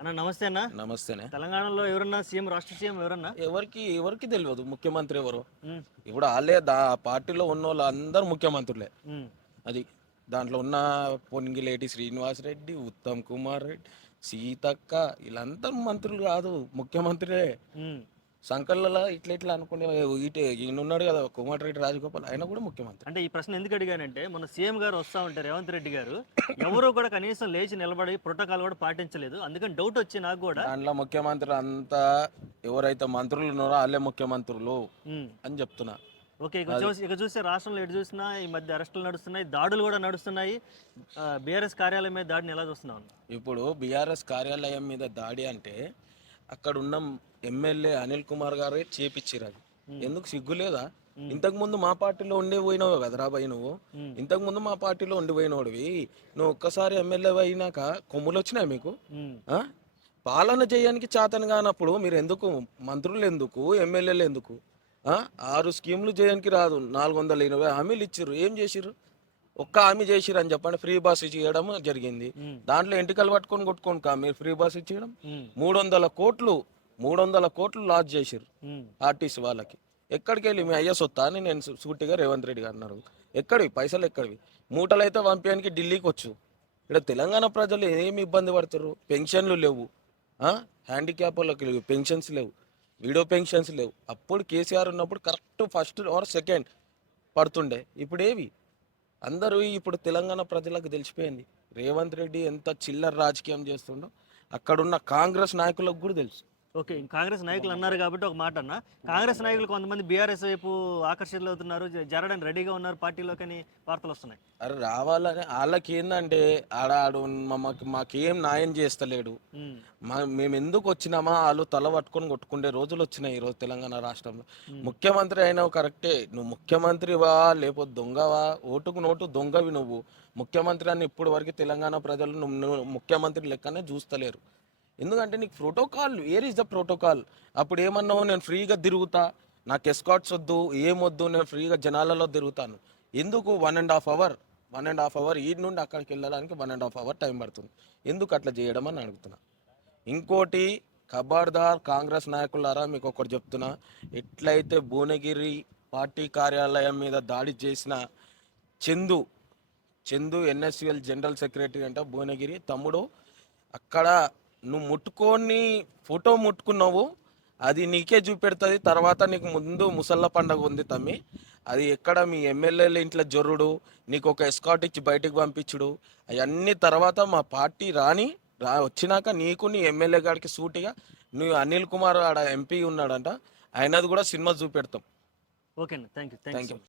అన్న నమస్తే అన్న. నమస్తేనే. తెలంగాణలో ఎవరన్నా సీఎం, రాష్ట్ర సీఎం ఎవరన్నా? ఎవరికి తెలియదు ముఖ్యమంత్రి ఎవరు. ఉమ్, ఇప్పుడు వాళ్ళే పార్టీలో ఉన్న వాళ్ళు అందరు ముఖ్యమంత్రులే. ఉమ్. అది దాంట్లో ఉన్న పొన్గిలేటి శ్రీనివాసరెడ్డి, ఉత్తమ్ కుమార్ రెడ్డి, సీతక్క వీళ్ళంతా మంత్రులు కాదు, ముఖ్యమంత్రులే. ఉమ్. సంకల్లో ఇట్లా ఇట్లా అనుకునే ఈయన ఉన్నాడు కదా కోమటిరెడ్డి రాజగోపాల్, ఆయన కూడా ముఖ్యమంత్రి. అంటే ఈ ప్రశ్న ఎందుకు అడిగానంటే, మన సీఎం గారు వస్తా ఉంటారు, రేవంత్ రెడ్డి గారు ఎవరు కూడా కనీసం లేచి నిలబడి ప్రోటోకాల్ కూడా పాటించలేదు. అందుకని డౌట్ వచ్చి నాకు కూడా. దాంట్లో ముఖ్యమంత్రి అంతా ఎవరైతే మంత్రులు ఉన్నారో వాళ్ళే ముఖ్యమంత్రులు ఉమ్. అని చెప్తున్నా. ఓకే, ఇక చూస్తే రాష్ట్రంలో ఎటు చూసినా ఈ మధ్య అరెస్టులు నడుస్తున్నాయి, దాడులు కూడా నడుస్తున్నాయి. బీఆర్ఎస్ కార్యాలయం మీద దాడిని ఎలా చూస్తున్నావు? ఇప్పుడు బీఆర్ఎస్ కార్యాలయం మీద దాడి అంటే అక్కడ ఉన్న ఎమ్మెల్యే అనిల్ కుమార్ గారే చేపిచ్చిరు. అది ఎందుకు సిగ్గులేదా? ఇంతకు ముందు మా పార్టీలో ఉండి పోయినావు కదరా భయ్ నువ్వు. ఇంతకు ముందు మా పార్టీలో ఉండి పోయినోడివి నువ్వు ఒక్కసారి ఎమ్మెల్యే అయినాక కొమ్ములు వచ్చినాయి మీకు. ఆ పాలన చేయడానికి చేతను కానప్పుడు మీరు ఎందుకు మంత్రులు, ఎందుకు ఎమ్మెల్యేలు, ఎందుకు 6 స్కీములు చేయడానికి రాదు, 480 హామీలు ఇచ్చిర్రు, ఏం చేసిర్రు? ఒక్క హామీ చేసిర్రు అని చెప్పండి. ఫ్రీ బస్ ఇచ్చేయడం జరిగింది. దాంట్లో ఎంటికలు పట్టుకొని కొట్టుకోను మీరు ఫ్రీ బస్ ఇచ్చేయడం. 300 కోట్లు లాస్ చేసిర్రు ఆర్టీసీ వాళ్ళకి. ఎక్కడికి వెళ్ళి మీ అయ్య సొత్తా అని నేను సూటిగా రేవంత్ రెడ్డి గారు అన్నారు. ఎక్కడివి పైసలు, ఎక్కడివి? మూటలు అయితే పంపించడానికి ఢిల్లీకి వచ్చు. ఇక్కడ తెలంగాణ ప్రజలు ఏమి ఇబ్బంది పడుతున్నారు? పెన్షన్లు లేవు, హ్యాండిక్యాప్ వాళ్ళకి లేవు, పెన్షన్స్ లేవు, వీడియో పెన్షన్స్ లేవు. అప్పుడు కేసీఆర్ ఉన్నప్పుడు కరెక్ట్ ఫస్ట్ ఆర్ సెకండ్ పడుతుండే. ఇప్పుడు ఏవి? అందరూ ఇప్పుడు తెలంగాణ ప్రజలకు తెలిసిపోయింది రేవంత్ రెడ్డి ఎంత చిల్లర రాజకీయం చేస్తుండో. అక్కడున్న కాంగ్రెస్ నాయకులకు కూడా తెలుసు. ఓకే, కాంగ్రెస్ నాయకులు అన్నారు కాబట్టి ఒక మాట అన్న. కాంగ్రెస్ నాయకులు కొంతమంది బీఆర్ఎస్ వైపు ఆకర్షితులు అవుతున్నారు, జరగడానికి రెడీగా ఉన్నారు పార్టీలోకి అని వార్తలు వస్తున్నాయి. అరే రావాలని వాళ్ళకి ఏంటంటే ఆడాడు మాకేం న్యాయం చేస్తలేడు, మేము ఎందుకు వచ్చినామా వాళ్ళు తల పట్టుకొని కొట్టుకుంటే రోజులు వచ్చినాయి ఈరోజు తెలంగాణ రాష్ట్రంలో. ముఖ్యమంత్రి అయినావు కరెక్టే, నువ్వు ముఖ్యమంత్రివా లేకపోతే దొంగవా? ఓటుకు నోటు దొంగవి నువ్వు. ముఖ్యమంత్రి అని ఇప్పుడు వరకు తెలంగాణ ప్రజలు నువ్వు ముఖ్యమంత్రి లెక్కనే చూస్తలేరు. ఎందుకంటే నీకు protocol, where is the protocol? అప్పుడు ఏమన్నావు, నేను ఫ్రీగా తిరుగుతా, నాకు ఎస్కాట్స్ వద్దు, ఏమొద్దు, నేను ఫ్రీగా జనాలలో తిరుగుతాను. ఎందుకు 1.5 అవర్ ఈ నుండి అక్కడికి వెళ్ళడానికి 1.5 అవర్ టైం పడుతుంది? ఎందుకు అట్లా చేయడం అని అడుగుతున్నా. ఇంకోటి, ఖబర్దార్ కాంగ్రెస్ నాయకులారా, మీకు ఒకటి చెప్తున్నా. ఎట్లయితే భువనగిరి పార్టీ కార్యాలయం మీద దాడి చేసిన చందు ఎన్ఎస్యుఎల్ జనరల్ సెక్రటరీ అంట భువనగిరి తమ్ముడు, అక్కడ నువ్వు ముట్టుకొని ఫోటో ముట్టుకున్నావు, అది నీకే చూపెడుతుంది. తర్వాత నీకు ముందు ముసళ్ళ పండగ ఉంది తమ్మి, అది ఎక్కడ మీ ఎమ్మెల్యేల ఇంట్లో జొర్రుడు, నీకు ఒక ఎస్కాట్ ఇచ్చి బయటకు పంపించుడు, అవన్నీ తర్వాత మా పార్టీ వచ్చినాక నీకు నీ ఎమ్మెల్యే గారికి సూటిగా నువ్వు అనిల్ కుమార్ ఆడ ఎంపీ ఉన్నాడంట, ఆయనది కూడా సినిమా చూపెడతాం. ఓకే అన్న, థ్యాంక్ యూ.